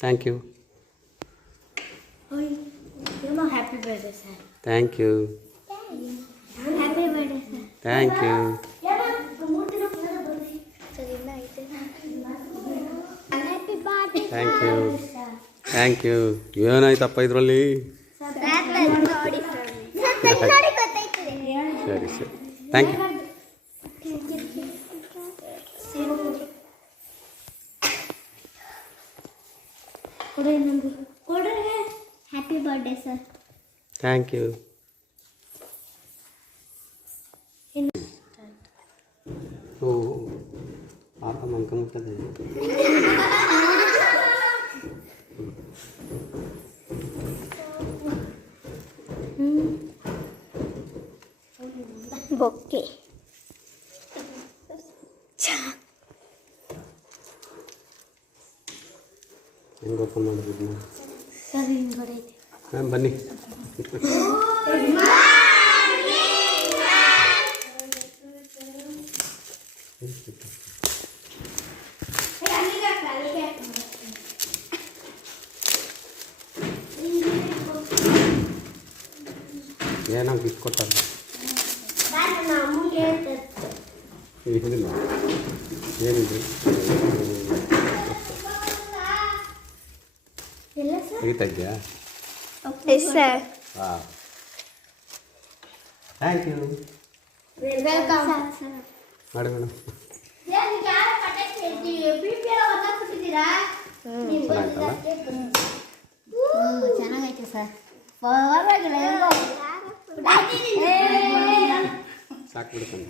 Thank you. Happy birthday sir. Thank you. Happy birthday sir. Thank you. Thank you. Thank you. ಏನಾಯ್ತಪ್ಪ ಇದರಲ್ಲಿ? ಸರಿ ಸರಿ, thank you. Happy birthday sir. Thank you. ಓ ಪಾಪ ಮಂಕಂಬಿಟ್ಟದೆ. Bouquet ಹೆಂಗೆ ಓಪನ್ ಮಾಡೋದು? ಸರ್ ಹಿಂಗೆ ಬರೈತೆ. ಹಾಂ ಬನ್ನಿ. ಏನೋ ಗಿಫ್ಟ್ ಕೊಟ್ಟಾರ. ಏನಿಲ್ಲ, ಏನಿದೆ ತೆಗಿತಾ ಇದೆಯಾ? ಸರ್. ಹಾಂ, ಥ್ಯಾಂಕ್ ಯು. ವೆಲ್ಕಮ್ ಮಾಡಿ ಮೇಡಮ್. ಚೆನ್ನಾಗೈತೆ ಸರ್. ಪರವಾಗಿಲ್ಲ. ಸಾಕು ಬಿಡ್ತಾನೆ.